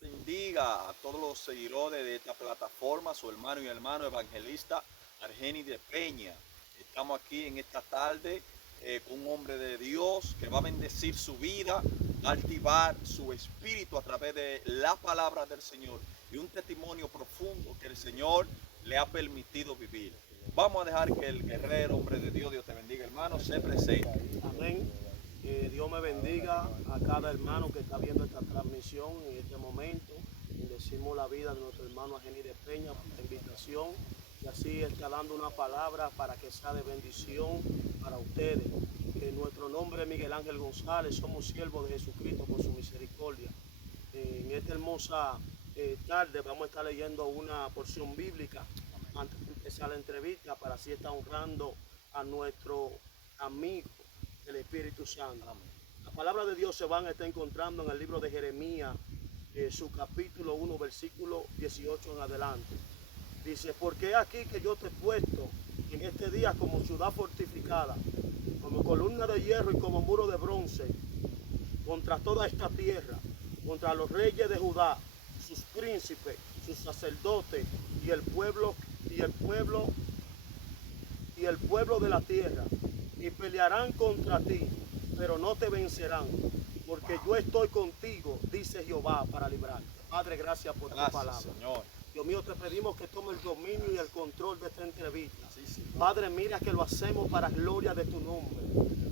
Dios bendiga a todos los seguidores de esta plataforma, su hermano y hermano evangelista Argenis de Peña. Estamos aquí en esta tarde con un hombre de Dios que va a bendecir su vida, va a activar su espíritu a través de la palabra del Señor y un testimonio profundo que el Señor le ha permitido vivir. Vamos a dejar que el guerrero, hombre de Dios, Dios te bendiga, hermano, se presente. Amén. Dios me bendiga a cada hermano que está viendo esta transmisión en este momento. Bendecimos la vida de nuestro hermano Argenis de Peña por la invitación y así está dando una palabra para que sea de bendición para ustedes. Nuestro nombre es Miguel Ángel González, somos siervos de Jesucristo por su misericordia. En esta hermosa tarde vamos a estar leyendo una porción bíblica antes de empezar la entrevista para así estar honrando a nuestro amigo el Espíritu Santo. La palabra de Dios se van a estar encontrando en el libro de Jeremías, su capítulo 1, versículo 18 en adelante. Dice, porque aquí que yo te he puesto en este día como ciudad fortificada, como columna de hierro y como muro de bronce, contra toda esta tierra, contra los reyes de Judá, sus príncipes, sus sacerdotes y el pueblo de la tierra, y pelearán contra ti, pero no te vencerán, porque yo estoy contigo, dice Jehová, para librarte. Padre, gracias por tu palabra. Señor. Dios mío, te pedimos que tome el dominio y el control de esta entrevista. Sí. Padre, mira que lo hacemos para gloria de tu nombre.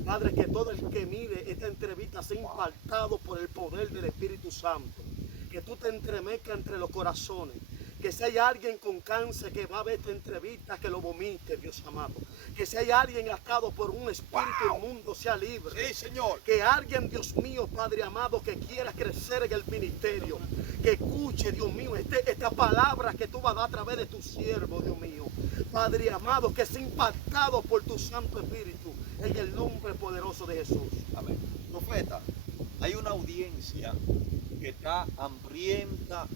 Padre, que todo el que mire esta entrevista sea impactado por el poder del Espíritu Santo. Que tú te entremezcas entre los corazones. Que si hay alguien con cáncer que va a ver esta entrevista, que lo vomite, Dios amado. Que si hay alguien atado por un espíritu inmundo, sea libre. Sí, Señor. Que alguien, Dios mío, Padre amado, que quiera crecer en el ministerio, que escuche, Dios mío, esta palabra que tú vas a dar a través de tu siervo, Dios mío. Padre amado, que sea impactado por tu Santo Espíritu, en el nombre poderoso de Jesús. Amén. Profeta, hay una audiencia que está hambrienta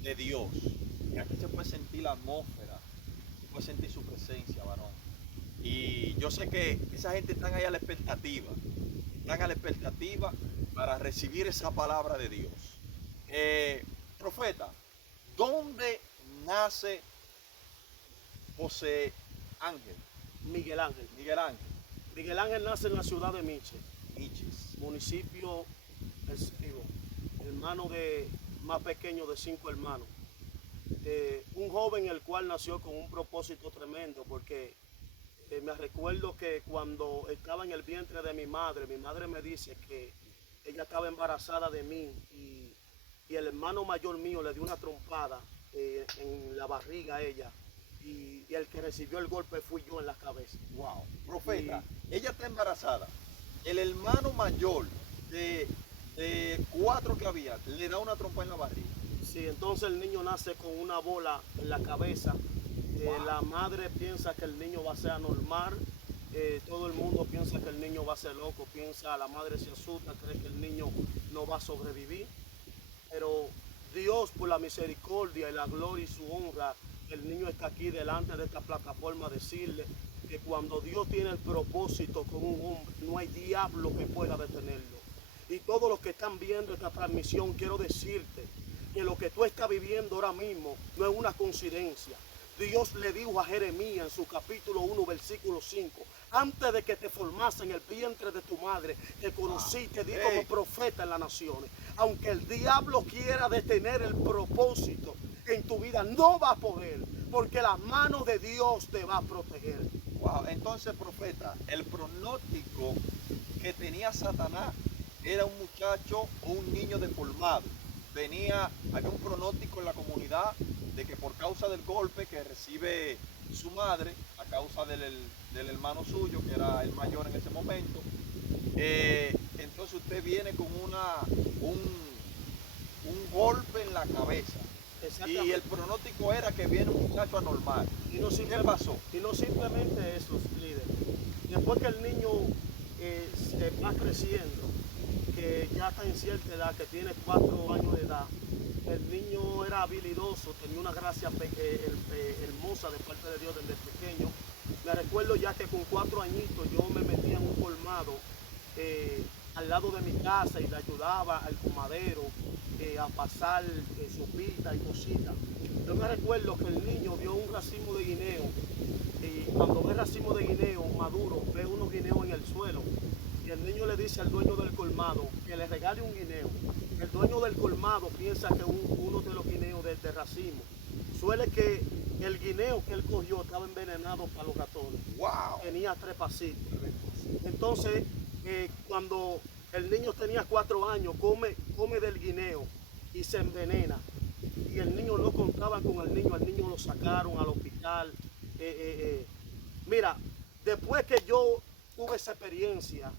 de Dios. Y aquí se puede sentir la atmósfera, se puede sentir su presencia, varón. Y yo sé que esa gente está ahí a la expectativa. Están a la expectativa para recibir esa palabra de Dios. Profeta, ¿dónde nace José Ángel? Miguel Ángel. Miguel Ángel. Miguel Ángel nace en la ciudad de Miche, Miches. municipio hermano de más pequeño de 5 hermanos. Un joven el cual nació con un propósito tremendo, porque me recuerdo que cuando estaba en el vientre de mi madre me dice que ella estaba embarazada de mí y el hermano mayor mío le dio una trompada en la barriga a ella y el que recibió el golpe fui yo en la cabeza. Wow. Profeta, ella está embarazada. El hermano mayor de 4 que había le da una trompa en la barriga. Sí, entonces el niño nace con una bola en la cabeza. Wow. La madre piensa que el niño va a ser anormal. Todo el mundo piensa que el niño va a ser loco. La madre se asusta, cree que el niño no va a sobrevivir. Pero Dios, por la misericordia y la gloria y su honra, el niño está aquí delante de esta plataforma, decirle que cuando Dios tiene el propósito con un hombre, no hay diablo que pueda detenerlo. Y todos los que están viendo esta transmisión, quiero decirte que lo que tú estás viviendo ahora mismo no es una coincidencia. Dios le dijo a Jeremías en su capítulo 1, versículo 5, antes de que te formase en el vientre de tu madre, te conocí, te di como profeta en las naciones. Aunque el diablo quiera detener el propósito en tu vida, no va a poder, porque la mano de Dios te va a proteger. Wow. Entonces, profeta, el pronóstico que tenía Satanás era un muchacho o un niño deformado. Había un pronóstico en la comunidad de que por causa del golpe que recibe su madre, a causa del hermano suyo, que era el mayor en ese momento, entonces usted viene con un golpe en la cabeza. Y el pronóstico era que viene un muchacho anormal. ¿Qué pasó? Y no simplemente eso, líder. Después que el niño va creciendo, que ya está en cierta edad, que tiene 4 años de edad, el niño era habilidoso, tenía una gracia hermosa de parte de Dios desde pequeño. Me recuerdo ya que con 4 añitos yo me metía en un colmado al lado de mi casa y le ayudaba al comadero a pasar sopita y cositas. Yo me recuerdo que el niño vio un racimo de guineo y cuando ve el racimo de guineo maduro, ve unos guineos en el suelo y el niño le dice al dueño del colmado que le regale un guineo. El dueño del colmado piensa que uno de los guineos de racimo. Suele que el guineo que él cogió estaba envenenado para los ratones. Wow. Tenía 3 pasitos. Entonces, cuando el niño tenía 4 años, come del guineo y se envenena. Y el niño no contaba con el niño, al niño lo sacaron al hospital. Mira, después que yo tuve esa experiencia,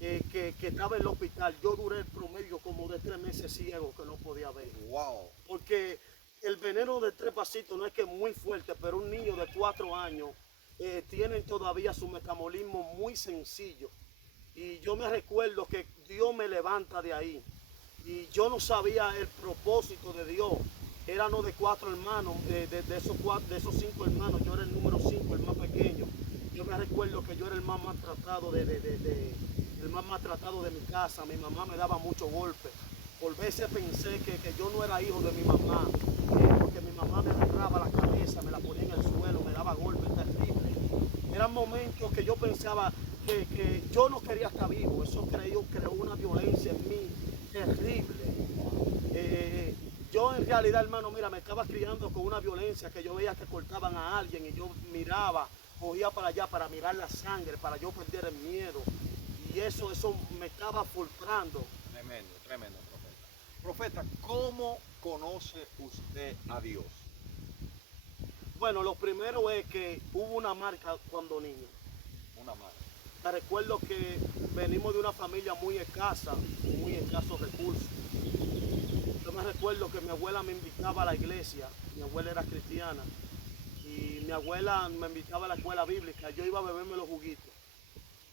que estaba en el hospital, yo duré el promedio como de 3 meses ciego que no podía ver. Wow. Porque el veneno de 3 pasitos no es que es muy fuerte, pero un niño de 4 años tiene todavía su metabolismo muy sencillo. Y yo me recuerdo que Dios me levanta de ahí. Y yo no sabía el propósito de Dios. Éramos de 4 hermanos, de esos 5 hermanos, yo era el número 5, el más pequeño. Yo me recuerdo que yo era el más maltratado de mi casa. Mi mamá me daba muchos golpes. Por veces pensé que yo no era hijo de mi mamá, porque mi mamá me agarraba la cabeza, me la ponía en el suelo, me daba golpes terribles. Eran momentos que yo pensaba que yo no quería estar vivo. Eso creó una violencia en mí terrible. Yo en realidad, hermano, mira, me estaba criando con una violencia que yo veía que cortaban a alguien y yo miraba, cogía para allá para mirar la sangre, para yo perder el miedo. Y eso me estaba frustrando. Tremendo, tremendo, profeta. Profeta, ¿cómo conoce usted a Dios? Bueno, lo primero es que hubo una marca cuando niño. Una marca. Me recuerdo que venimos de una familia muy escasa, muy escasos recursos. Yo me recuerdo que mi abuela me invitaba a la iglesia, mi abuela era cristiana, y mi abuela me invitaba a la escuela bíblica, yo iba a beberme los juguitos.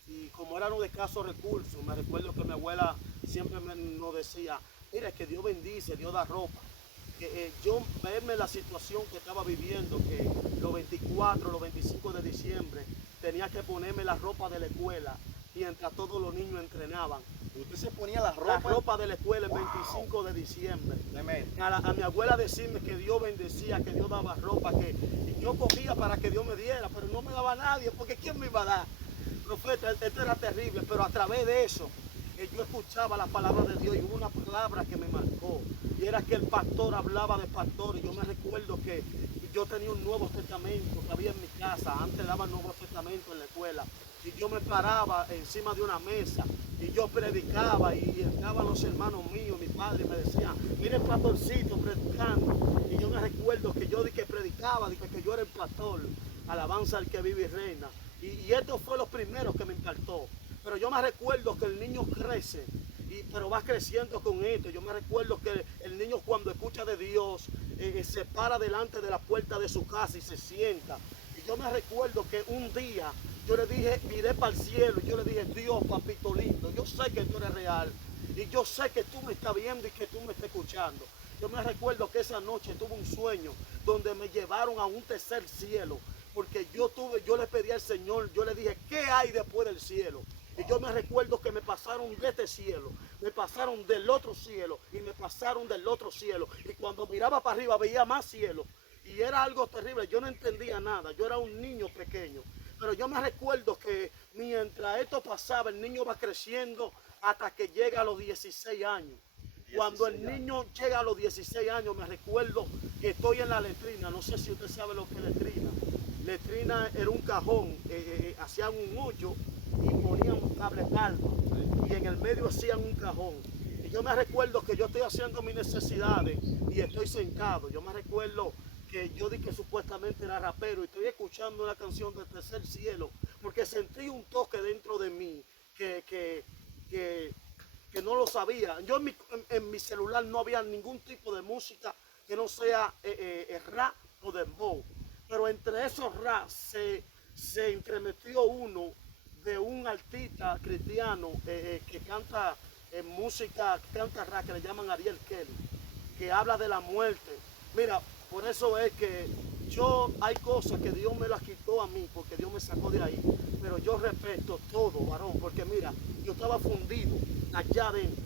Y como éramos de escasos recursos, me recuerdo que mi abuela siempre nos decía, mira, que Dios bendice, Dios da ropa. Yo verme la situación que estaba viviendo, que los 24, los 25 de diciembre, tenía que ponerme la ropa de la escuela mientras todos los niños entrenaban. ¿Usted se ponía la La ropa de la escuela el 25 de diciembre. A mi abuela decirme que Dios bendecía, que Dios daba ropa, que yo cogía para que Dios me diera, pero no me daba nadie, porque ¿quién me iba a dar? Profeta, esto era terrible, pero a través de eso, yo escuchaba la palabra de Dios y hubo una palabra que me marcó. Y era que el pastor hablaba de pastores. Yo me recuerdo que yo tenía un Nuevo Testamento que había en mi casa. Antes daban Nuevo Testamento en la escuela. Y yo me paraba encima de una mesa y yo predicaba y entraban los hermanos míos, mi padre me decía, mire el pastorcito predicando. Y yo me recuerdo que yo dije que predicaba, dije que yo era el pastor, alabanza al que vive y reina. Y esto fue lo primero que me impactó. Pero yo me recuerdo que el niño crece, pero va creciendo con esto. Yo me recuerdo que el niño cuando escucha de Dios, se para delante de la puerta de su casa y se sienta. Y yo me recuerdo que un día yo le dije, miré para el cielo y yo le dije, Dios, papito lindo, yo sé que tú eres real y yo sé que tú me estás viendo y que tú me estás escuchando. Yo me recuerdo que esa noche tuve un sueño donde me llevaron a un tercer cielo, porque yo le pedí al Señor, yo le dije, ¿qué hay después del cielo? Y yo me recuerdo que me pasaron de este cielo, me pasaron del otro cielo y me pasaron del otro cielo. Y cuando miraba para arriba veía más cielo. Y era algo terrible, yo no entendía nada, yo era un niño pequeño. Pero yo me recuerdo que mientras esto pasaba, el niño va creciendo hasta que llega a los 16 años. Cuando el niño llega a los 16 años, me recuerdo que estoy en la letrina, no sé si usted sabe lo que es letrina. Letrina era un cajón, hacían un hoyo y ponían un cable calva y en el medio hacían un cajón. Y yo me recuerdo que yo estoy haciendo mis necesidades y estoy sentado. Yo me recuerdo que yo dije que supuestamente era rapero y estoy escuchando una canción del tercer cielo porque sentí un toque dentro de mí que no lo sabía. Yo en mi celular no había ningún tipo de música que no sea rap o dembow. Pero entre esos rap se entremetió uno de un artista cristiano que canta música, que canta rap, que le llaman Ariel Kelly, que habla de la muerte. Mira, por eso es que hay cosas que Dios me las quitó a mí, porque Dios me sacó de ahí. Pero yo respeto todo, varón, porque mira, yo estaba fundido allá adentro.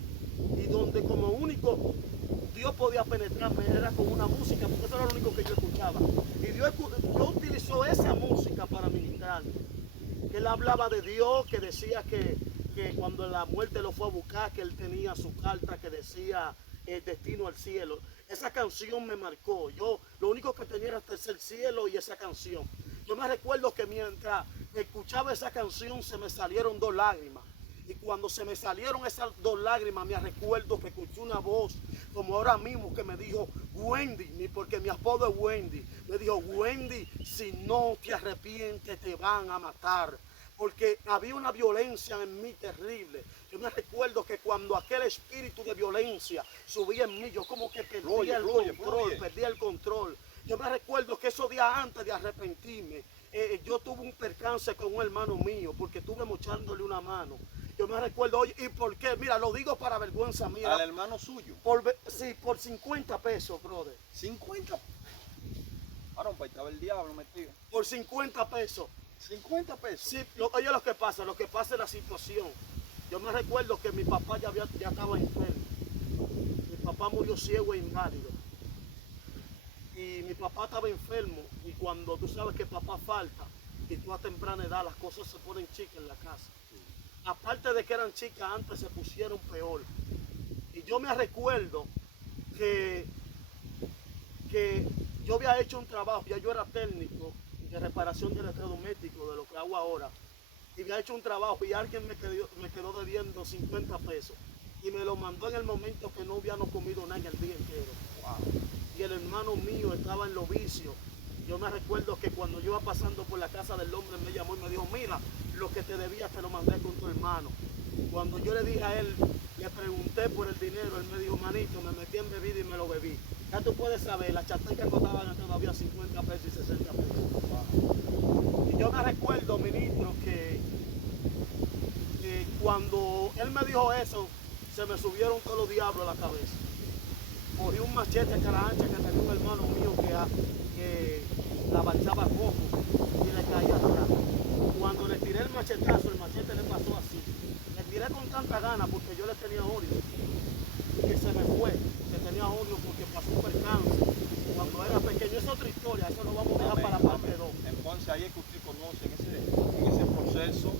Y donde como único Dios podía penetrarme, era con una música, porque eso era lo único que yo escuchaba. Y Dios utilizó esa música para ministrarme. Él hablaba de Dios, que decía que cuando la muerte lo fue a buscar, que él tenía su carta que decía destino al cielo. Esa canción me marcó. Yo lo único que tenía era el tercer cielo y esa canción. Yo me recuerdo que mientras escuchaba esa canción se me salieron dos lágrimas. Y cuando se me salieron esas dos lágrimas, me recuerdo que escuché una voz, como ahora mismo, que me dijo, Wendy, porque mi apodo es Wendy. Me dijo, Wendy, si no te arrepientes te van a matar. Porque había una violencia en mí terrible. Yo me recuerdo que cuando aquel espíritu de violencia subía en mí, yo como que perdía el control. Yo me recuerdo que esos días antes de arrepentirme, yo tuve un percance con un hermano mío, porque estuve mochándole una mano. Yo me recuerdo, oye, ¿y por qué? Mira, lo digo para vergüenza mía. ¿Al hermano suyo? Sí, por 50 pesos, brother. 50. Ahora, pues estaba el diablo metido. Por 50 pesos. 50 pesos. Sí, oye lo que pasa es la situación. Yo me recuerdo que mi papá ya estaba enfermo. Mi papá murió ciego e inválido. Y mi papá estaba enfermo. Y cuando tú sabes que papá falta, y tú a temprana edad, las cosas se ponen chicas en la casa. Aparte de que eran chicas, antes se pusieron peor. Y yo me recuerdo que yo había hecho un trabajo, ya yo era técnico de reparación de electrodomésticos, de lo que hago ahora. Y había hecho un trabajo y alguien me quedó debiendo 50 pesos. Y me lo mandó en el momento que no habíamos comido nada en el día entero. Wow. Y el hermano mío estaba en los vicios. Yo me recuerdo que cuando yo iba pasando por la casa del hombre, me llamó y me dijo, mira, lo que te debía te lo mandé con tu hermano. Cuando yo le dije a él, le pregunté por el dinero, él me dijo, manito, me metí en bebida y me lo bebí. Ya tú puedes saber, las chatencas costaban todavía 50 pesos y 60 pesos. Wow. Y yo me recuerdo, ministro, que cuando él me dijo eso, se me subieron todos los diablos a la cabeza. Cogí un machete cara ancha que tenía un hermano mío que la balsaba poco y le caía atrás. Cuando le tiré el machetazo, el machete le pasó así. Le tiré con tanta gana porque yo le tenía odio. Que se me fue, que tenía odio porque pasó un percance. Cuando era pequeño, es otra historia, eso lo vamos a dejar para la parte 2. Entonces ahí es que usted conoce, en ese proceso,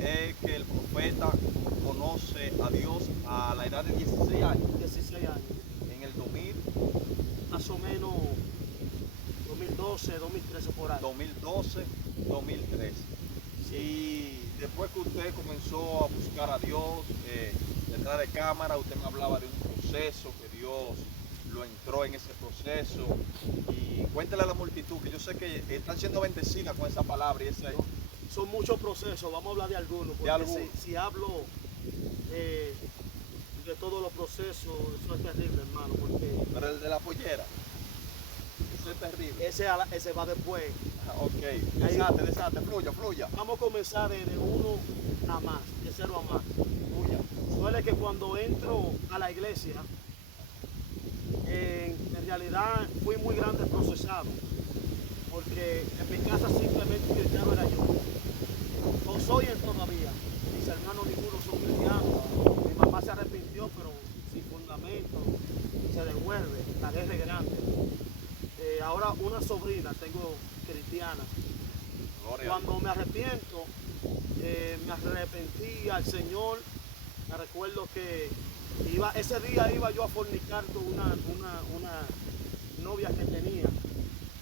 es que el profeta conoce a Dios a la edad de 16 años. 16 años. En el 2000. Más o menos 2012, 2013 por ahí. 2012, 2013. Sí. Y después que usted comenzó a buscar a Dios, detrás de cámara, usted me hablaba de un proceso que Dios lo entró en ese proceso. Y cuéntale a la multitud, que yo sé que están siendo bendecidas con esa palabra y ese... Son muchos procesos, vamos a hablar de algunos. Porque si hablo de todos los procesos, eso es terrible, hermano. Pero el de la pollera, eso es terrible. Ese va después. Ok, desate, fluya. Vamos a comenzar de uno a más, de cero a más. Fluya. Suele que cuando entro a la iglesia, en realidad fui muy grande procesado, porque en mi casa simplemente cristiano era yo. No soy él todavía, mis hermanos ninguno son cristianos. Mi mamá se arrepintió, pero sin fundamento, se devuelve, la guerra es grande. Ahora una sobrina tengo cristiana. Cuando me arrepiento, me arrepentí al Señor. Me recuerdo que ese día iba yo a fornicar con una novia que tenía.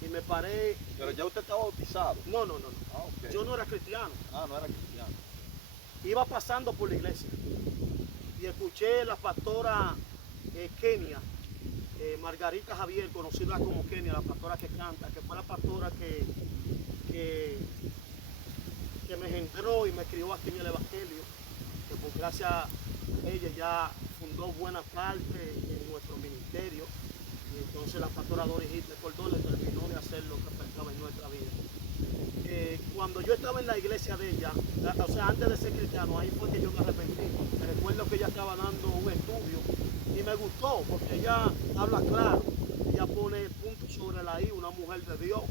Y me paré. Pero ya usted estaba bautizado. No. Okay. Yo no era cristiano. No era cristiano. Iba pasando por la iglesia y escuché la pastora Kenia, Margarita Javier, conocida como Kenia, la pastora que canta, que fue la pastora que me engendró y me crió aquí en el Evangelio, que por gracia a ella ya fundó buena parte en nuestro ministerio. Y entonces la pastora Doris Hitler Cordón le terminó de hacer lo que faltaba en nuestra vida. Cuando yo estaba en la iglesia de ella, o sea, antes de ser cristiano, ahí fue que yo me arrepentí. Me recuerdo que ella estaba dando un estudio y me gustó porque ella habla claro, ella pone el punto sobre la I, una mujer de Dios,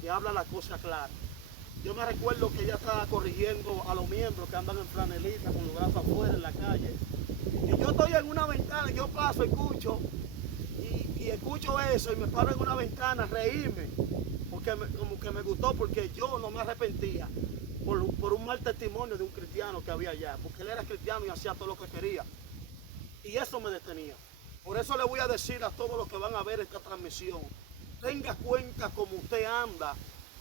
que habla la cosa clara. Yo me recuerdo que ella estaba corrigiendo a los miembros que andan en franelita con los brazos afuera en la calle. Y yo estoy en una ventana y yo paso, escucho escucho eso y me paro en una ventana a reírme, porque como que me gustó, porque yo no me arrepentía por un mal testimonio de un cristiano que había allá, porque él era cristiano y hacía todo lo que quería. Y eso me detenía. Por eso le voy a decir a todos los que van a ver esta transmisión, tenga cuenta cómo usted anda,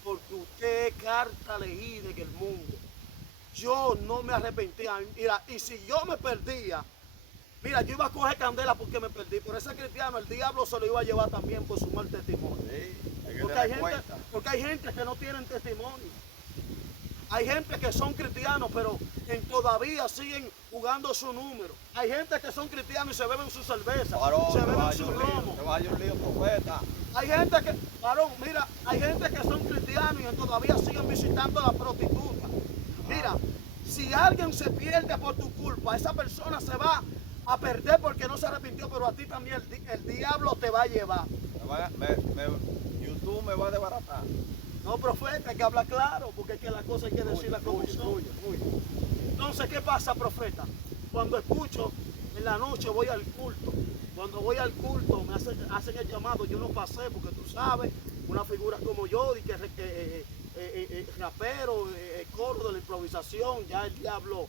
porque usted es carta leída en el mundo. Yo no me arrepentía. Mira, y si yo me perdía, mira, yo iba a coger candela porque me perdí. Por ese cristiano el diablo se lo iba a llevar también por su mal testimonio. Sí, Porque hay gente que no tienen testimonio. Hay gente que son cristianos, pero todavía siguen jugando su número. Hay gente que son cristianos y se beben su cerveza, se beben su romo. Te vaya un lío, profeta. Hay gente que, varón, mira, hay gente que son cristianos y todavía siguen visitando a la prostituta. Mira, si alguien se pierde por tu culpa, esa persona se va a perder porque no se arrepintió, pero a ti también el diablo te va a llevar. YouTube me va a desbaratar. No, profeta, hay que hablar claro, porque es que las cosas hay que decirlas como son. Entonces, ¿qué pasa, profeta? Cuando escucho, en la noche voy al culto. Cuando voy al culto, me hacen el llamado, yo no pasé, porque tú sabes, una figura como yo, rapero, coro de la improvisación, ya el diablo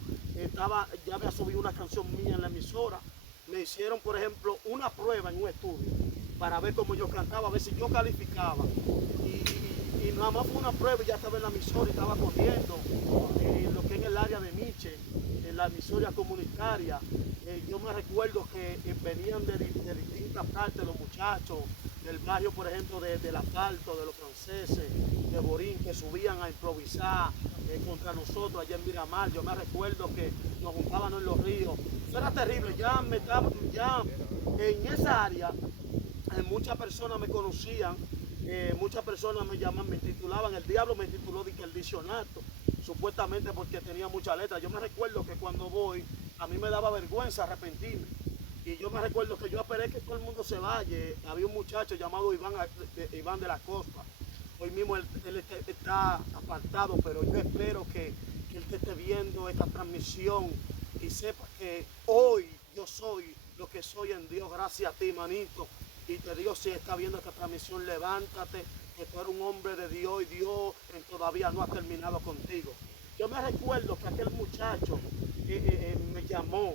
ya me ha subido una canción mía en la emisora. Me hicieron, por ejemplo, una prueba en un estudio para ver cómo yo cantaba, a ver si yo calificaba. Y nada más fue una prueba y ya estaba en la emisora y estaba corriendo lo que es en el área de Miche, en la emisora comunitaria. Yo me recuerdo que venían de distintas partes los muchachos del barrio, por ejemplo, del asfalto, de los franceses, de Borín, que subían a improvisar contra nosotros allá en Miramar. Yo me recuerdo que nos juntábamos en los ríos. Eso era terrible. Ya en esa área muchas personas me conocían. Muchas personas me llaman, me titulaban, el diablo me tituló de que el diccionario, supuestamente porque tenía muchas letras. Yo me recuerdo que cuando voy, a mí me daba vergüenza arrepentirme. Y yo me recuerdo que yo esperé que todo el mundo se vaya. Había un muchacho llamado Iván de la Costa. Hoy mismo él está apartado, pero yo espero que él te esté viendo esta transmisión y sepa que hoy yo soy lo que soy en Dios, gracias a ti, manito. Y te digo, si está viendo esta transmisión, levántate, que tú eres un hombre de Dios y Dios todavía no ha terminado contigo. Yo me recuerdo que aquel muchacho me llamó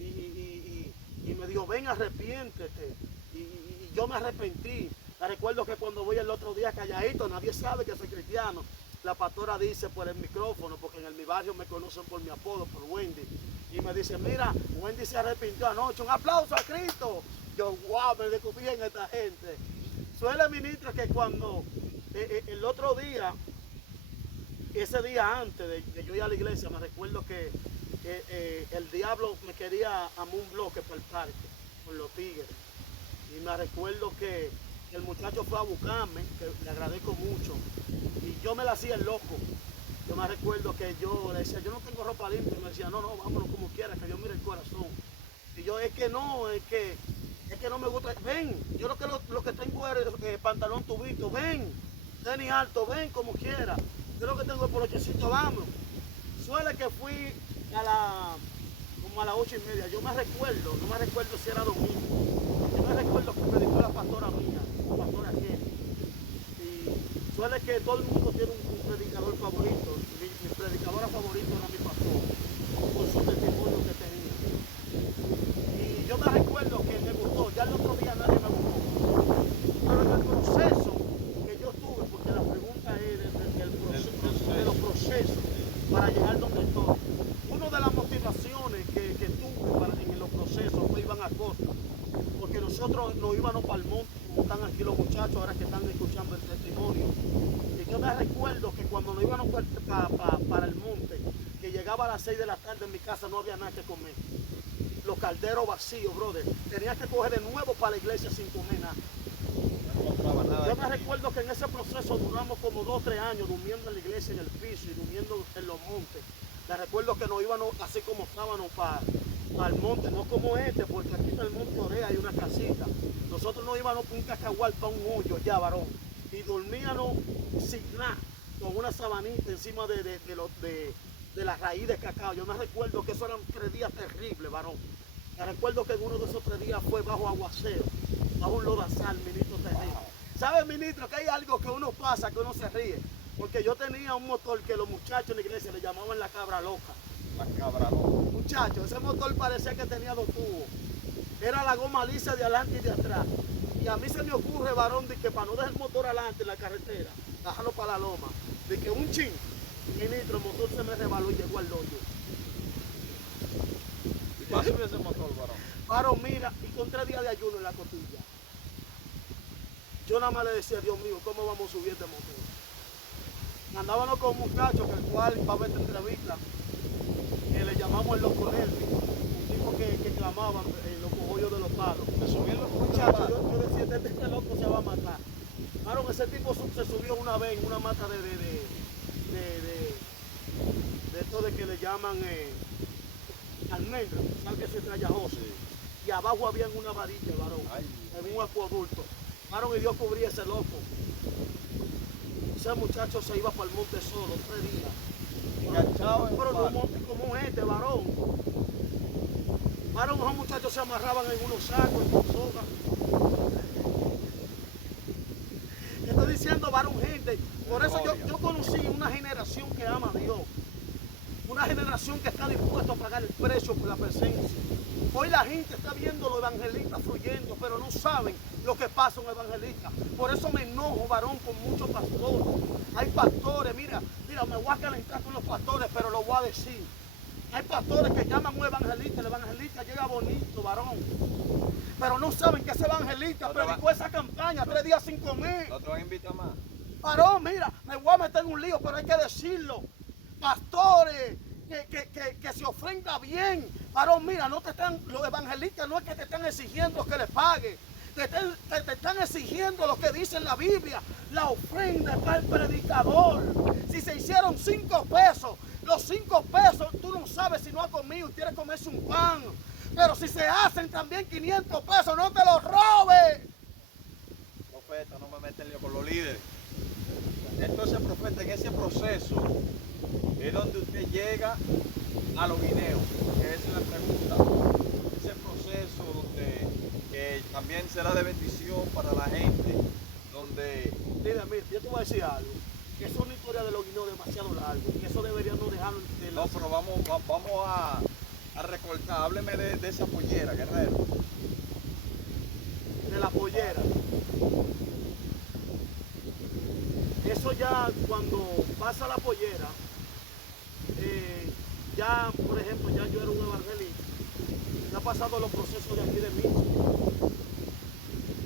y me dijo, ven, arrepiéntete. Y yo me arrepentí. Me recuerdo que cuando voy el otro día calladito, nadie sabe que soy cristiano. La pastora dice por el micrófono, porque en mi barrio me conocen por mi apodo, por Wendy. Y me dice, mira, Wendy se arrepintió anoche, un aplauso a Cristo. Yo, wow, me descubrí en esta gente. Suele, ministro, que cuando el otro día, ese día antes de yo ir a la iglesia, me recuerdo que el diablo me quería a un bloque por el parque, con los tigres. Y me recuerdo que el muchacho fue a buscarme, que le agradezco mucho, y yo me la hacía el loco. Yo me recuerdo que yo le decía, yo no tengo ropa limpia, y me decía, no, vámonos como quieras, que yo mire el corazón. Y yo, es que no me gusta, ven, yo lo que tengo es pantalón tubito, ven, tenis alto, ven como quiera. Yo lo que tengo es polochecito, vamos. Suele que fui como a las 8:30, yo me recuerdo, no me recuerdo si era domingo, yo me recuerdo que predicó la pastora mía, la pastora Kelly. Y suele que todo el mundo tiene un predicador favorito, mi predicadora favorita era mi pastor, por su testimonio que tenía. Y yo me recuerdo que me gustó, ya el otro día nadie me gustó. Pero en el proceso que yo tuve, porque la pregunta es de los procesos para llegar donde estoy. Una de las motivaciones que tuve en los procesos fue Iván Acosta, porque nosotros nos íbamos para el monte, como están aquí los muchachos ahora que están escuchando el testimonio. Y yo me recuerdo que cuando nos íbamos para el monte, que llegaba a las 6 de la tarde en mi casa no había nada que comer. Los calderos vacíos, brother. Tenía que coger de nuevo para la iglesia sin comer nada. Yo me recuerdo que en ese proceso duramos como 2 o 3 años durmiendo en la iglesia, en el piso y durmiendo en los montes. Me recuerdo que nos íbamos así como estábamos para el monte, no como este, porque aquí en el monte Orea hay una casita. Nosotros nos íbamos con un cacahual para un hoyo ya, varón. Y dormíamos sin nada, con una sabanita encima de la raíz de cacao. Yo me recuerdo que esos eran 3 días terribles, varón. Me recuerdo que en uno de esos 3 días fue bajo aguacero. bajo un lodazal, ministro Tejeda. ¿Sabe, ministro, que hay algo que uno pasa, que uno se ríe? Porque yo tenía un motor que los muchachos en la iglesia le llamaban la cabra loca. La cabra loca. Muchachos, ese motor parecía que tenía 2 tubos. Era la goma lisa de adelante y de atrás. Y a mí se me ocurre, varón, de que para no dejar el motor adelante en la carretera, bajarlo para la loma, de que un chin, ministro, el motor se me rebaló y llegó al hoyo. ¿Y para subir ese motor, varón? Varón, mira, y con 3 días de ayuno en la costilla. Yo nada más le decía, Dios mío, ¿cómo vamos a subir este motor? Andábamos con un muchacho que el cual va a ver esta entrevista, que le llamamos el loco Nervi, un tipo que clamaba en los cogollos de los palos. ¿Me subió los Muchacho, yo decía, este loco se va a matar. Claro, ese tipo se subió una vez en una mata de esto de que le llaman almendra, ¿sabes que se trae José? Y abajo había una varilla, varón, en un acueducto. Varón, y Dios cubría ese loco. Ese muchacho se iba para el monte solo 3 días. Enganchado en Pero un de un monte como este, varón. Varón, esos muchachos se amarraban en unos sacos, con soga. Estoy diciendo, varón, gente. Por eso yo conocí una generación que ama a Dios. Una generación que está dispuesta a pagar el precio por la presencia. Hoy la gente está viendo los evangelistas fluyendo, pero no saben lo que pasa en un evangelista. Por eso me enojo, varón, con muchos pastores. Hay pastores, mira, me voy a calentar con los pastores, pero lo voy a decir. Hay pastores que llaman a un evangelista, el evangelista llega bonito, varón. Pero no saben que ese evangelista predicó esa campaña 3 días sin comer. ¿No te van a invitar más? Varón, mira, me voy a meter en un lío, pero hay que decirlo. Pastores, que se ofrenda bien. Varón, mira, los evangelistas no es que te están exigiendo que les pague. Te están exigiendo lo que dice en la Biblia. La ofrenda para el predicador. Si se hicieron 5 pesos, los 5 pesos, tú no sabes si no has comido y quieres comerse un pan. Pero si se hacen también 500 pesos, no te los robes. Profeta, no me metas en lío con los líderes. Entonces, profeta, en ese proceso es donde usted llega a los guineos, que esa es la pregunta. Ese proceso donde también será de bendición para la gente, donde... Mira, yo te voy a decir algo, que es una historia de los guineos demasiado largo, que eso deberíamos dejarlo de No, pero vamos a recortar. Hábleme de esa pollera, guerrero. de la pollera. Eso ya cuando pasa la pollera, ya, por ejemplo, ya yo era un evangelista, ya pasado los procesos de aquí de Michi.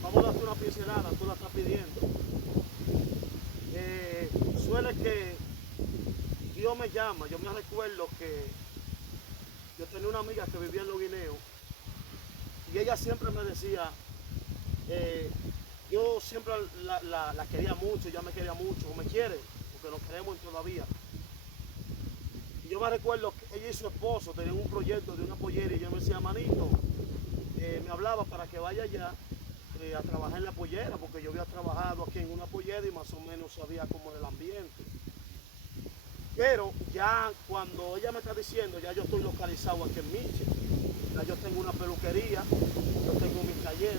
Vamos a darte una pincelada, tú la estás pidiendo. Suele que Dios me llama. Yo me recuerdo que yo tenía una amiga que vivía en Los Guineos y ella siempre me decía, yo siempre la quería mucho, ella me quería mucho, o me quiere, porque nos queremos todavía. Y yo me recuerdo que ella y su esposo tenían un proyecto de una pollera y yo me decía, manito, me hablaba para que vaya allá a trabajar en la pollera, porque yo había trabajado aquí en una pollera y más o menos sabía cómo era el ambiente. Pero ya cuando ella me está diciendo, ya yo estoy localizado aquí en Miche, ya yo tengo una peluquería, yo tengo mi taller,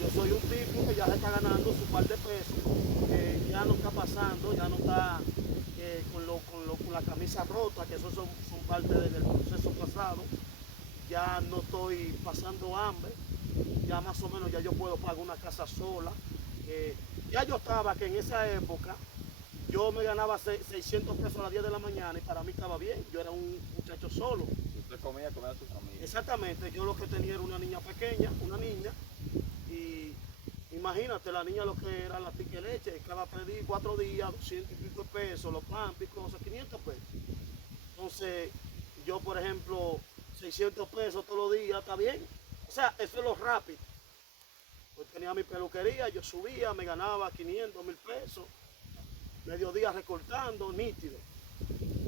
yo soy un tipo que ya se está ganando su par de pesos, ya no está pasando, ya no está con la camisa rota, que eso son parte del proceso pasado, ya no estoy pasando hambre, ya más o menos ya yo puedo pagar una casa sola. Ya yo estaba que en esa época yo me ganaba 600 pesos a las 10 de la mañana y para mí estaba bien, yo era un muchacho solo. Usted comía a su familia. Exactamente, yo lo que tenía era una niña pequeña, y imagínate, la niña lo que era la tique leche, cada 4 días, 200 y pico de pesos, los pan, cosas, 500 pesos. Entonces, yo por ejemplo, 600 pesos todos los días, está bien. O sea, eso es lo rápido. Pues tenía mi peluquería, yo subía, me ganaba 500, 1000 pesos, mediodía recortando, nítido.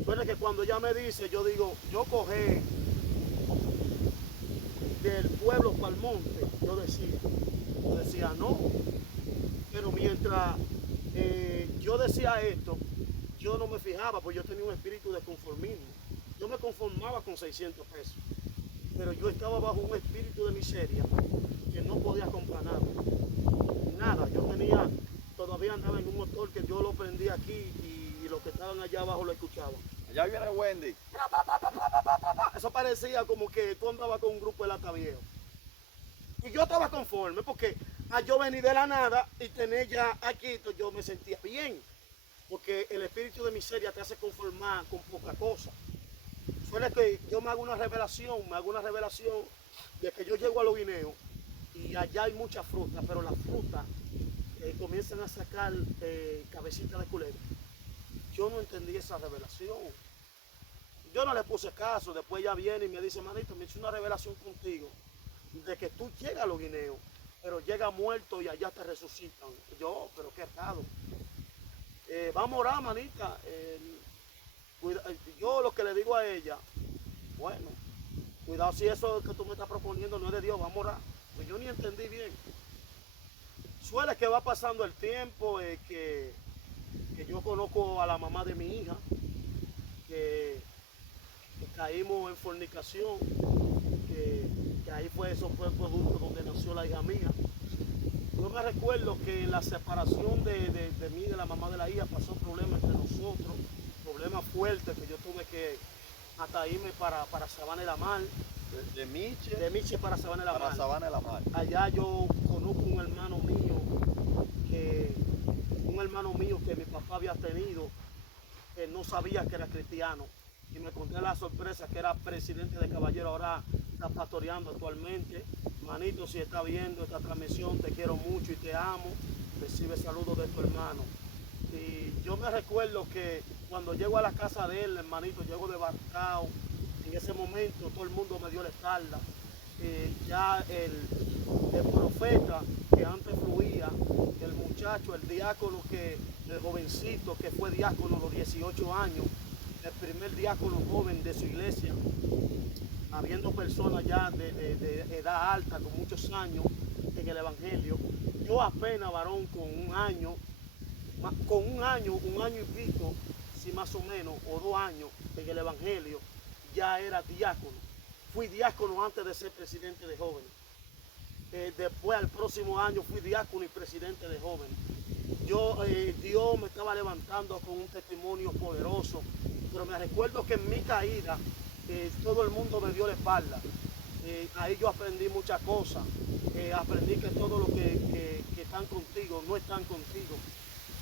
Suena que cuando ella me dice, yo digo, yo cogí del pueblo para el monte, yo decía no, pero mientras yo decía esto, yo no me fijaba, pues yo tenía un espíritu de conformismo. Yo me conformaba con 600 pesos. pero yo estaba bajo un espíritu de miseria que no podía comprar nada. Nada, yo tenía, todavía andaba en un motor que yo lo prendí aquí y los que estaban allá abajo lo escuchaban. Allá viene Wendy. Eso parecía como que tú andabas con un grupo de lata viejo. Y yo estaba conforme porque yo vení de la nada y tener ya aquí, entonces yo me sentía bien. Porque el espíritu de miseria te hace conformar con poca cosa. Suele que yo me hago una revelación de que yo llego a los guineos y allá hay mucha fruta, pero las frutas comienzan a sacar cabecitas de culebra. Yo no entendí esa revelación. Yo no le puse caso, después ella viene y me dice, manito, me hice una revelación contigo de que tú llegas a los guineos, pero llegas muerto y allá te resucitan. Yo, pero qué raro. Vamos a orar, manita. Yo lo que le digo a ella, bueno, cuidado si eso que tú me estás proponiendo no es de Dios, vamos a orar. Pues yo ni entendí bien. Suele que va pasando el tiempo, que yo conozco a la mamá de mi hija, que caímos en fornicación, que ahí eso fue el producto donde nació la hija mía. Yo me recuerdo que en la separación de mí y de la mamá de la hija pasó problemas entre nosotros, problemas fuertes que yo tuve que hasta irme para Sabana de la Mar. De Miche. De Miche para Sabana de la Mar. Para Sabana de la Mar. Allá yo conozco un hermano mío que mi papá había tenido, que no sabía que era cristiano. Y me conté la sorpresa que era presidente de Caballero, ahora está pastoreando actualmente. Manito, si está viendo esta transmisión, te quiero mucho y te amo. Recibe saludos de tu hermano. Y yo me recuerdo que cuando llego a la casa de él, hermanito, llego de Barcao. En ese momento todo el mundo me dio la espalda. Ya el profeta que antes fluía, el muchacho, el diácono, el jovencito que fue diácono a los 18 años, el primer diácono joven de su iglesia, habiendo personas ya de edad alta, con muchos años en el evangelio. Yo apenas, varón, con un año y pico, si más o menos, o 2 años en el evangelio, ya era diácono. Fui diácono antes de ser presidente de jóvenes. Después, al próximo año, fui diácono y presidente de jóvenes. Dios me estaba levantando con un testimonio poderoso, pero me recuerdo que en mi caída, todo el mundo me dio la espalda. Ahí yo aprendí muchas cosas. Aprendí que todo lo que están contigo no están contigo.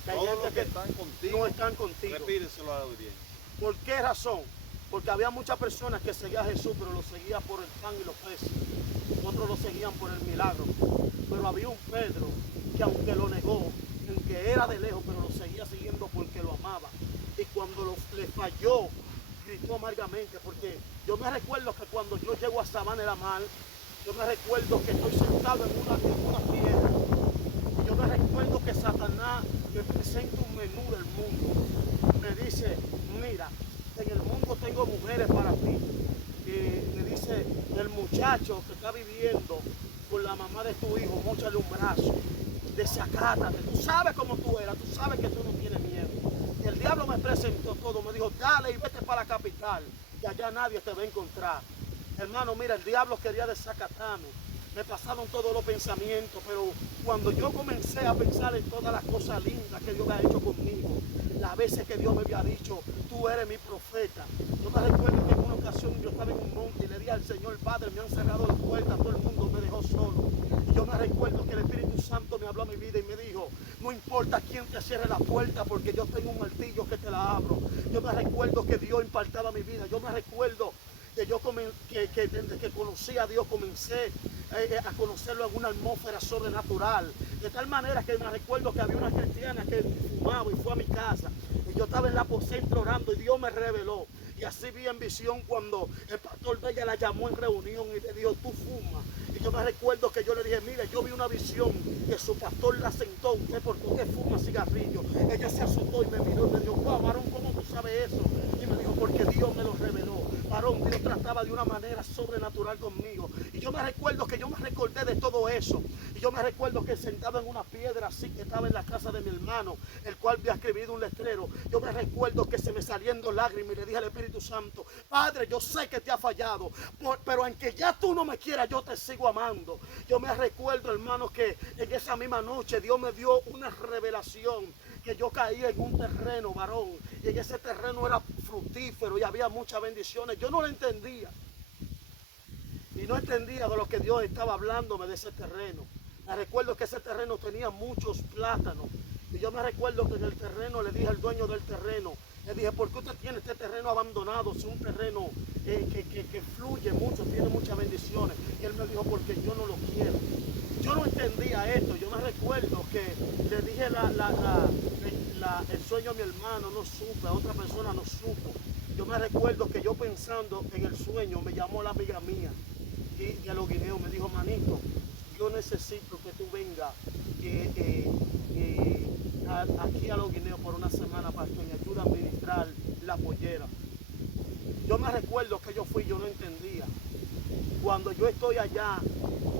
Que hay Todos gente los que están contigo, no están contigo. repíteselo a la audiencia. ¿Por qué razón? Porque había muchas personas que seguían a Jesús, pero lo seguían por el pan y los peces. Otros lo seguían por el milagro. Pero había un Pedro que, aunque lo negó, aunque era de lejos, pero lo seguía siguiendo porque lo amaba. Y cuando le falló, gritó amargamente, porque yo me recuerdo que cuando yo llego a Sabana de la Mar, yo me recuerdo que estoy sentado en una piedra. Y yo me recuerdo que Satanás me presenta un menú del mundo. Me dice, mira, en el mundo tengo mujeres para ti. Me dice, el muchacho que está viviendo con la mamá de tu hijo, móchale un brazo, desacátate, tú sabes cómo tú eras, tú sabes que tú no tienes miedo. Y el diablo me presentó todo, me dijo, dale y vete para la capital, que allá nadie te va a encontrar. Hermano, mira, el diablo quería desacatarme. Me pasaron todos los pensamientos, pero cuando yo comencé a pensar en todas las cosas lindas que Dios ha hecho conmigo, las veces que Dios me había dicho, tú eres mi profeta. Yo me recuerdo que en una ocasión yo estaba en un monte y le dije al Señor, Padre, me han cerrado las puertas, todo el mundo me dejó solo. Y yo me recuerdo que el Espíritu Santo me habló a mi vida y me dijo, no importa quién te cierre la puerta, porque yo tengo un martillo que te la abro. Yo me recuerdo que Dios impartaba mi vida. Yo me recuerdo que desde que conocí a Dios comencé a conocerlo en una atmósfera sobrenatural, de tal manera que me recuerdo que había una cristiana que fumaba y fue a mi casa y yo estaba en la aposento orando y Dios me reveló, y así vi en visión cuando el pastor de ella la llamó en reunión y le dijo, tú fumas. Y yo me recuerdo que yo le dije, mire, yo vi una visión que su pastor la sentó, usted por qué fuma cigarrillo. Ella se asustó y me miró y me dijo, wow, varón, ¿cómo tú sabes eso? Y me dijo, porque Dios me lo reveló. Varón, Dios trataba de una manera sobrenatural conmigo. Y Y yo me recuerdo que yo me recordé de todo eso. Y yo me recuerdo que sentado en una piedra así que estaba en la casa de mi hermano, el cual había escribido un letrero. Yo me recuerdo que se me saliendo lágrimas y le dije al Espíritu Santo: Padre, yo sé que te ha fallado, pero en que ya tú no me quieras, yo te sigo amando. Yo me recuerdo, hermano, que en esa misma noche Dios me dio una revelación, que yo caía en un terreno, varón, y en ese terreno era fructífero y había muchas bendiciones. Yo no lo entendía. Y no entendía de lo que Dios estaba hablándome de ese terreno. Me recuerdo que ese terreno tenía muchos plátanos. Y yo me recuerdo que en el terreno le dije al dueño del terreno, le dije: ¿por qué usted tiene este terreno abandonado? Es un terreno que fluye mucho, tiene muchas bendiciones. Y él me dijo: porque yo no lo quiero. Yo no entendía esto. Yo me recuerdo que le dije el sueño a mi hermano, no supe, a otra persona no supo. Yo me recuerdo que yo pensando en el sueño, me llamó la amiga mía y a los guineos me dijo: manito, yo necesito que tú vengas aquí a los guineos por una semana para que me ayude a administrar la pollera. Yo me recuerdo que yo fui, yo no entendía. Cuando yo estoy allá,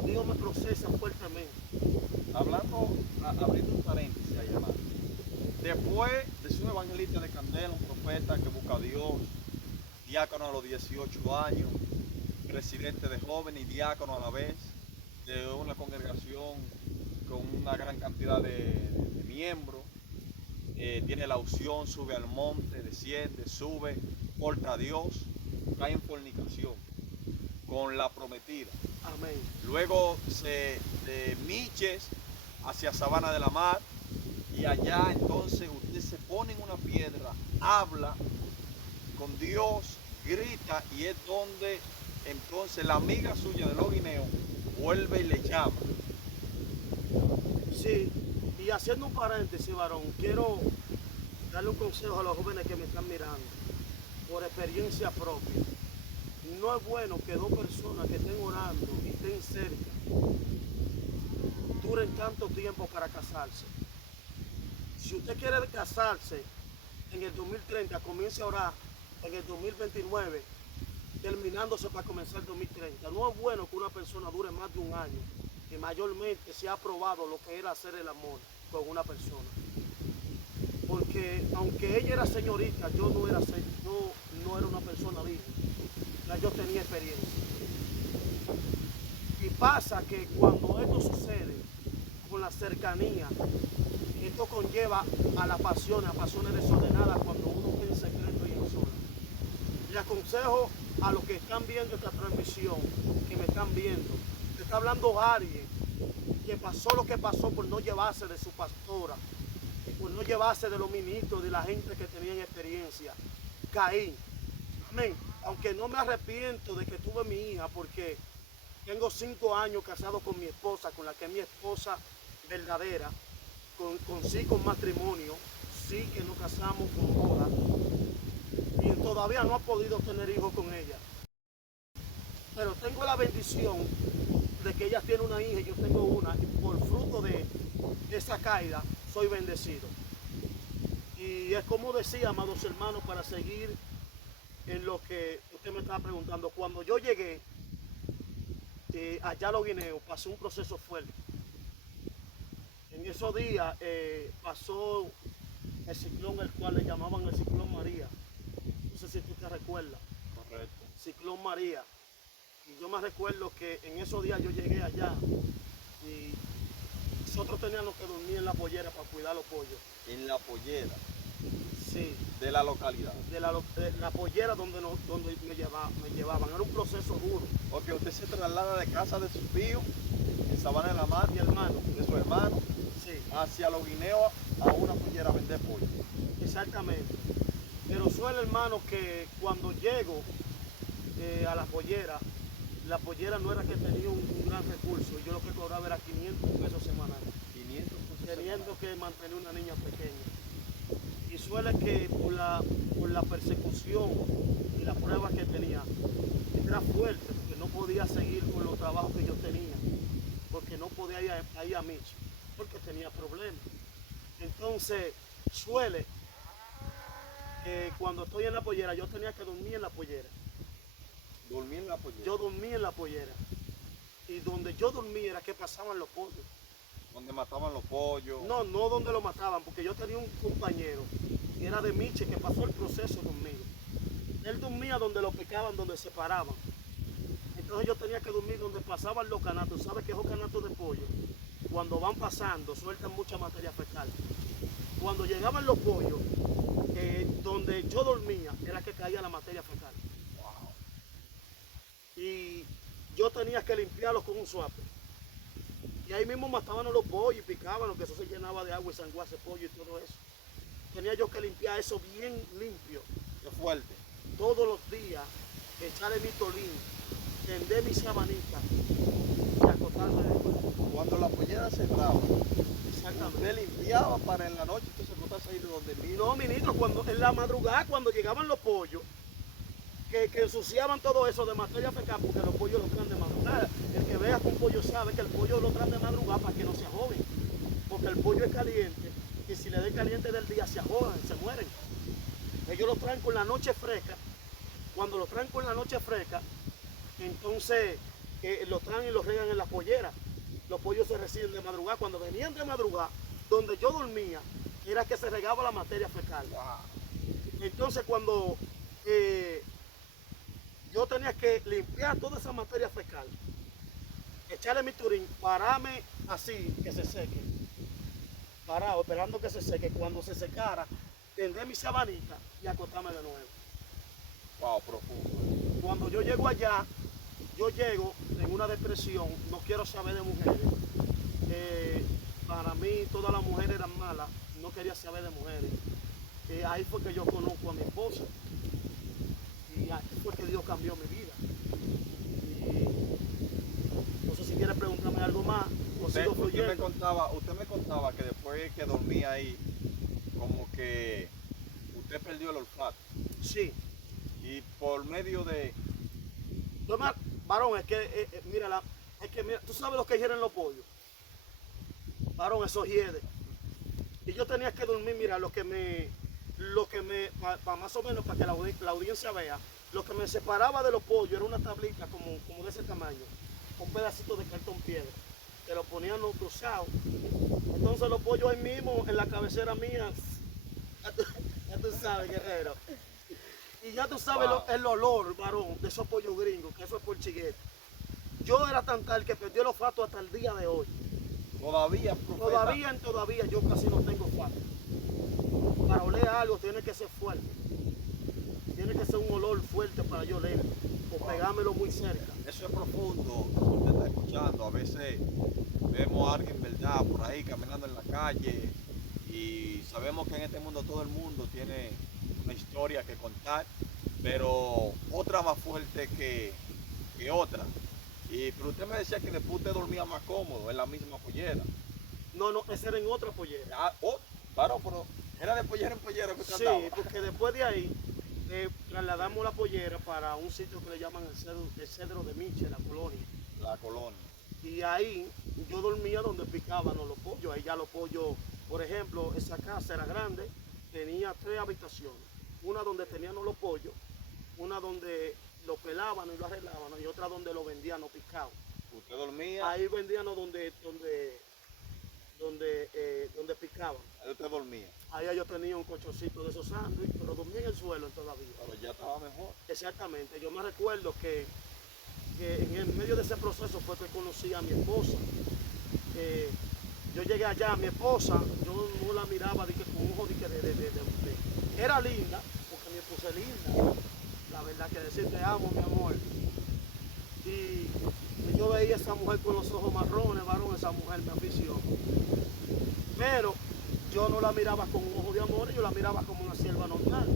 Dios me procesa fuertemente. Abriendo un paréntesis ahí, hermano. Después de ser un evangelista de candela, un profeta que busca a Dios, diácono a los 18 años, presidente de jóvenes y diácono a la vez, de una congregación con una gran cantidad de miembros, tiene la unción, sube al monte, desciende, sube, porta a Dios, cae en fornicación con la prometida. Amén. Luego de Miches hacia Sabana de la Mar, y allá entonces usted se pone en una piedra, habla con Dios, grita, y es donde entonces la amiga suya de los guineos vuelve y le llama. Sí, y haciendo un paréntesis, varón, quiero darle un consejo a los jóvenes que me están mirando, por experiencia propia. No es bueno que dos personas que estén orando y estén cerca duren tanto tiempo para casarse. Si usted quiere casarse en el 2030, comience a orar en el 2029, terminándose para comenzar el 2030. No es bueno que una persona dure más de un año, y mayormente se ha probado lo que era hacer el amor con una persona. Porque aunque ella era señorita, yo no era una persona virgen. Ya yo tenía experiencia. Y pasa que cuando esto sucede con la cercanía, esto conlleva a las pasiones desordenadas cuando uno está en secreto y en sola. Le aconsejo a los que están viendo esta transmisión, que me están viendo, que está hablando alguien que pasó lo que pasó por no llevarse de su pastora, por no llevarse de los ministros, de la gente que tenían experiencia. Caí. Amén. Aunque no me arrepiento de que tuve mi hija, porque tengo 5 años casado con mi esposa, con la que es mi esposa verdadera, con matrimonio, sí que nos casamos con boda, y todavía no he podido tener hijos con ella. Pero tengo la bendición de que ella tiene una hija y yo tengo una, y por fruto de esa caída soy bendecido. Y es como decía, amados hermanos, para seguir en lo que usted me estaba preguntando, cuando yo llegué allá a los guineos, pasé un proceso fuerte. En esos días pasó el ciclón, el cual le llamaban el ciclón María. No sé si tú te recuerdas. Correcto. Ciclón María. Y yo me recuerdo que en esos días yo llegué allá y nosotros teníamos que dormir en la pollera para cuidar los pollos. En la pollera. Sí. De la localidad. De la pollera donde me llevaban. Era un proceso duro. Porque usted se traslada de casa de su tío, en Sabana de la Mar, Mi hermano. de su hermano, Sí. hacia los guineos a una pollera a vender pollo. Exactamente. Pero suele, hermano, que cuando llego a la pollera no era que tenía un gran recurso, y yo lo que cobraba era 500 pesos semanales. 500 pesos Teniendo que mantener una niña pequeña. Y suele que por la persecución y la prueba que tenía, era fuerte, porque no podía seguir con los trabajos que yo tenía, porque no podía ir a Michi, porque tenía problemas. Entonces, suele que cuando estoy en la pollera, yo tenía que dormir en la pollera. ¿Dormir en la pollera? Yo dormí en la pollera. y donde yo dormía era que pasaban los pollos. Donde mataban los pollos. No, no donde lo mataban, porque yo tenía un compañero que era de Miche que pasó el proceso conmigo. Él dormía donde lo picaban, donde se paraban. Entonces yo tenía que dormir donde pasaban los canatos. ¿Sabes qué es un canato de pollo? Cuando van pasando, sueltan mucha materia fecal. Cuando llegaban los pollos, donde yo dormía, era que caía la materia fecal. Wow. Y yo tenía que limpiarlos con un suape. Y ahí mismo mataban los pollos y picaban, que eso se llenaba de agua y sanguace pollo y todo eso. Tenía yo que limpiar eso bien limpio. Qué fuerte. Todos los días, echarle mi tolín, tender mi sabanita y acostarme de nuevo. Cuando la pollera cerraba, Exactamente. usted limpiaba para en la noche entonces acostarse ahí de donde mismo. No, ministro, cuando en la madrugada, cuando llegaban los pollos, que ensuciaban todo eso de materia fecal, porque los pollos los traen de madrugada. El que vea que un pollo sabe que el pollo lo traen de madrugada para que no se ahogen. Porque el pollo es caliente y si le den caliente del día se ahogan, se mueren. Ellos lo traen con la noche fresca. Cuando lo traen con la noche fresca, entonces lo traen y lo regan en la pollera. Los pollos se reciben de madrugada. Cuando venían de madrugada, donde yo dormía, era que se regaba la materia fecal. Wow. Entonces cuando yo tenía que limpiar toda esa materia fecal, echarle mi turín, pararme así, que se seque, parado, esperando que se seque. Cuando se secara, tender mi sabanita y acostarme de nuevo. Wow, profundo. Cuando yo llego allá, yo llego en una depresión, no quiero saber de mujeres. Para mí todas las mujeres eran malas, no quería saber de mujeres. Ahí fue que yo conozco a mi esposa. Y ahí fue que Dios cambió mi vida. Y no sé si quiere preguntarme algo más. Usted me contaba que después que dormía ahí, como que usted perdió el olfato. Sí. Y por medio de... Varón, es que, mira, tú sabes lo que hieren los pollos. Varón, eso hiede. Y yo tenía que dormir, mira, para más o menos, para que la audiencia vea, lo que me separaba de los pollos era una tablita como de ese tamaño, un pedacito de cartón piedra, que lo ponían cruzados. Entonces los pollos ahí mismo, en la cabecera mía, ya tú sabes, guerrero. Y ya tú sabes Wow. el olor, varón, de esos pollos gringos, que eso es por chiguete. Yo era tan tal que perdí el olfato hasta el día de hoy. Todavía, profeta. Todavía yo casi no tengo olfato. Para oler algo tiene que ser fuerte. Tiene que ser un olor fuerte para yo olerlo. O pegármelo muy cerca. Eso es profundo, usted está escuchando. A veces vemos a alguien, ¿verdad?, por ahí caminando en la calle y sabemos que en este mundo todo el mundo tiene una historia que contar, pero otra más fuerte que otra. Pero usted me decía que después usted dormía más cómodo en la misma pollera. No, esa era en otra pollera. Claro, pero era de pollera en pollera que usted Sí, andaba. porque después de ahí trasladamos la pollera para un sitio que le llaman el Cedro de Miche, la colonia. La colonia. Y ahí yo dormía donde picaban los pollos. Ahí ya los pollos, por ejemplo, esa casa era grande, tenía 3 habitaciones. Una donde tenían los pollos, una donde lo pelaban y lo arreglaban, y otra donde lo vendían picado. Usted dormía, Ahí vendían donde picaban. ahí usted dormía, Ahí yo tenía un colchoncito de esos sándwiches, pero dormía en el suelo todavía. pero ya estaba mejor. Exactamente. Yo me recuerdo que en el medio de ese proceso fue que conocí a mi esposa. Yo llegué allá, mi esposa, yo no la miraba con un ojo era linda, porque mi esposa es linda. La verdad que decir te amo, mi amor. Y yo veía a esa mujer con los ojos marrones, varón, esa mujer me aficionó. Pero yo no la miraba con un ojo de amor, yo la miraba como una sierva normal.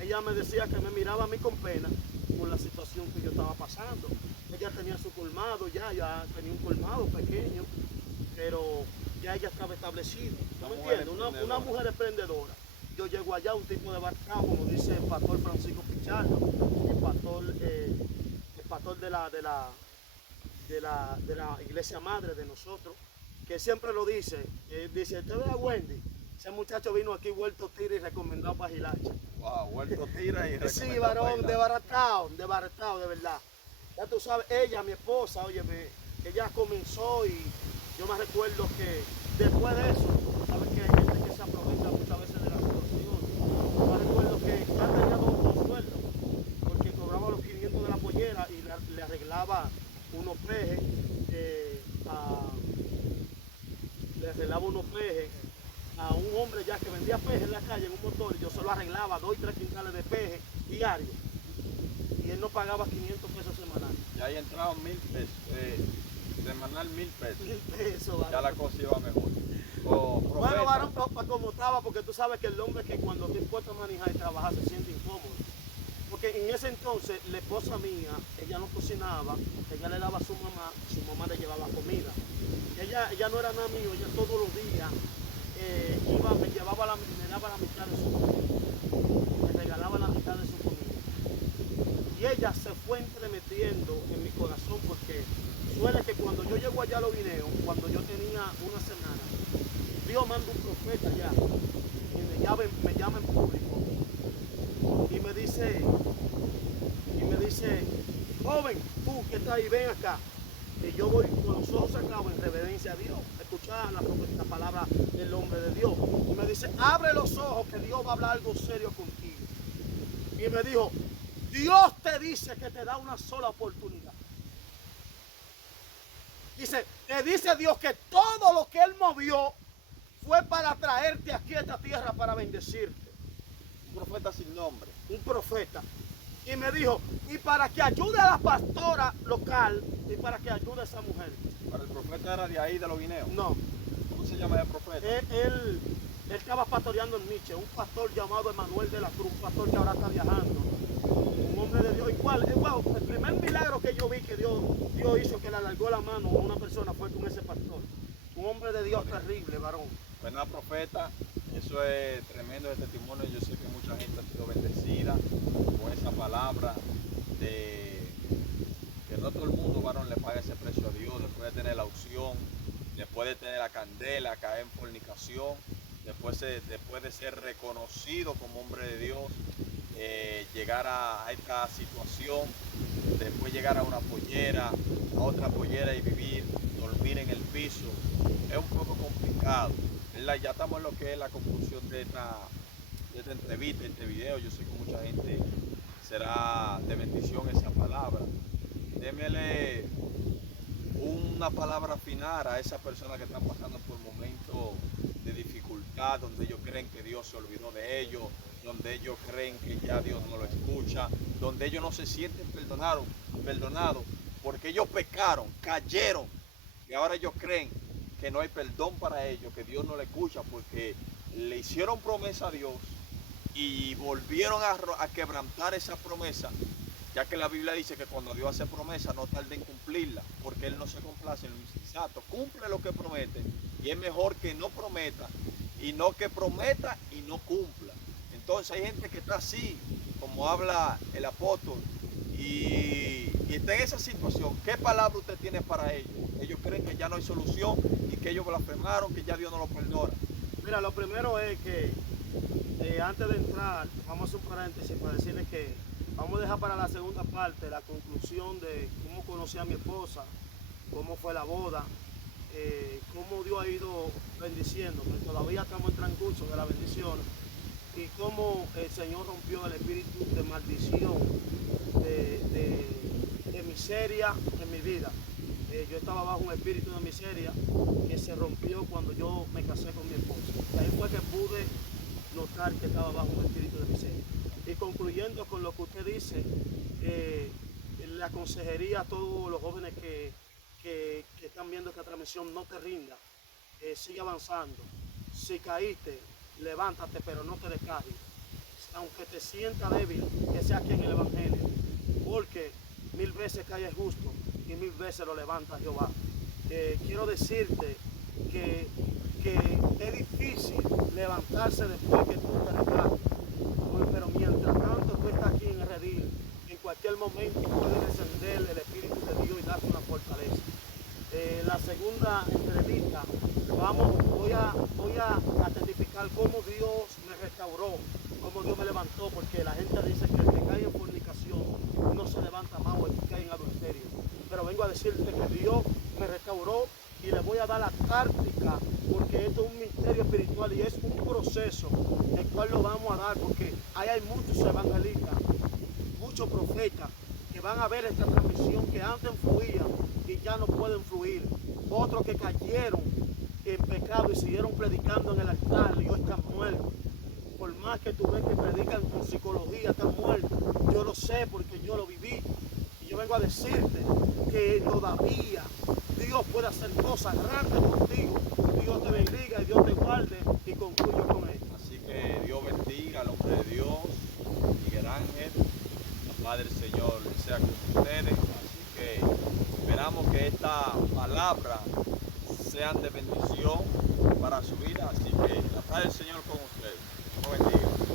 Ella me decía que me miraba a mí con pena por la situación que yo estaba pasando. Ella tenía su colmado, ya tenía un colmado pequeño, pero ya ella estaba establecida. ¿No me entiendes? Una mujer emprendedora. Yo llego allá, un tipo de barcao, como dice el pastor Francisco Pichardo, el pastor de la iglesia madre de nosotros, que siempre lo dice. Dice, ¿usted ve a Wendy? Ese muchacho vino aquí vuelto tira y recomendado para Gilacha. Wow, vuelto tira y Sí, varón, desbaratado, de verdad. Ya tú sabes, ella, mi esposa, oye, ella comenzó y yo me recuerdo que después de eso, sabes que hay gente que se aprovecha muchas veces de la situación. Yo me recuerdo que ya tenía dos sueldos, porque cobraba los 500 de la pollera y le arreglaba unos pejes, le arreglaba unos pejes a un hombre ya que vendía pejes en la calle en un motor, y yo se lo arreglaba 2 y 3 quintales de pejes diarios. Y él no pagaba 500 pesos semanales. Y ahí entraban 1000 pesos, semanal 1000 pesos. 1000 pesos, Ya la cosa iba mejor. Bueno, varón, como estaba, porque tú sabes que el hombre que cuando te impuesto a manejar y trabajar se siente incómodo. Porque en ese entonces la esposa mía, ella no cocinaba, ella le daba a su mamá le llevaba comida. Ella no era nada mío, ella todos los días me daba la mitad de su comida, me regalaba la mitad de su comida. Y ella se fue entremetiendo en mi corazón, porque suele que cuando yo llego allá a los videos, cuando yo tenía una semana, Dios manda un profeta allá y me llama en público y me dice, joven, tú que estás ahí, ven acá. Y yo voy con los ojos cerrados en reverencia a Dios, a escuchar la palabra del hombre de Dios. Y me dice, abre los ojos que Dios va a hablar algo serio contigo. Y me dijo, Dios te dice que te da una sola oportunidad. Dice, te dice Dios que todo lo que Él movió fue para traerte aquí a esta tierra para bendecirte. Un profeta sin nombre. Un profeta. Y me dijo, y para que ayude a la pastora local y para que ayude a esa mujer. ¿Pero el profeta era de ahí, de los guineos? No. ¿Cómo se llama el profeta? Él estaba pastoreando en Nietzsche, un pastor llamado Emanuel de la Cruz, un pastor que ahora está viajando. Un hombre de Dios. Igual, el primer milagro que yo vi que Dios hizo, que le alargó la mano a una persona, fue con ese pastor. Un hombre de Dios terrible, varón. Bueno, profeta, eso es tremendo el testimonio. Yo sé que mucha gente ha sido bendecida con esa palabra de que no todo el mundo, varón, le paga ese precio a Dios, después de tener la opción, después de tener la candela, caer en fornicación, después de ser reconocido como hombre de Dios, llegar a esta situación, después llegar a una pollera, a otra pollera y vivir, dormir en el piso, es un poco complicado. Ya estamos en lo que es la conclusión de esta entrevista, este video. Yo sé que mucha gente será de bendición esa palabra. Démele una palabra final a esas personas que están pasando por momentos de dificultad, donde ellos creen que Dios se olvidó de ellos, donde ellos creen que ya Dios no lo escucha, donde ellos no se sienten perdonados porque ellos pecaron, cayeron, y ahora ellos creen que no hay perdón para ellos, que Dios no le escucha porque le hicieron promesa a Dios y volvieron a quebrantar esa promesa, ya que la Biblia dice que cuando Dios hace promesa no tarda en cumplirla, porque Él no se complace en lo insensato, cumple lo que promete, y es mejor que no prometa y no que prometa y no cumpla. Entonces hay gente que está así, como habla el apóstol, y está en esa situación. ¿Qué palabra usted tiene para ellos? Ellos creen que ya no hay solución y que ellos blasfemaron, que ya Dios no los perdona. Mira, lo primero es que antes de entrar, vamos a hacer un paréntesis para decirles que vamos a dejar para la segunda parte la conclusión de cómo conocí a mi esposa, cómo fue la boda, cómo Dios ha ido bendiciéndome. Todavía estamos en transcurso de la bendición y cómo el Señor rompió el espíritu de maldición, de miseria en mi vida. Yo estaba bajo un espíritu de miseria que se rompió cuando yo me casé con mi esposa. Y ahí fue que pude notar que estaba bajo un espíritu de miseria. Y concluyendo con lo que usted dice, le aconsejaría a todos los jóvenes que están viendo esta transmisión, no te rindas, sigue avanzando. Si caíste, levántate, pero no te descargues. Aunque te sienta débil, que sea aquí en el Evangelio, porque 1000 veces cae el justo y 1000 veces lo levanta Jehová. Quiero decirte que es difícil levantarse después que tú te desgastas, pero mientras tanto tú estás aquí en el redil, en cualquier momento puede descender el Espíritu de Dios y darte una fortaleza. La segunda entrevista, voy a testificar cómo Dios me restauró, cómo Dios me levantó, porque la gente dice que el que cae en fornicación Dios no se levanta más o el que cae en adulterio. Pero vengo a decirte que Dios me restauró y le voy a dar la táctica, porque esto es un misterio espiritual y es un proceso el cual lo vamos a dar, porque ahí hay muchos evangelistas, muchos profetas que van a ver esta transmisión, que antes fluían y ya no pueden fluir. Otros que cayeron en pecado y siguieron predicando en el altar y hoy están muertos. Por más que tú ves que predican con psicología, están muertos. Yo lo sé porque yo lo viví. Y yo vengo a decirte que todavía Dios puede hacer cosas grandes contigo. Dios te bendiga y Dios te guarde, y concluyo con esto. Así que Dios bendiga al hombre de Dios, Miguel Ángel. La paz del Señor sea con ustedes. Así que esperamos que esta palabra sean de bendición para su vida. Así que la paz del Señor con ustedes. Dios bendiga.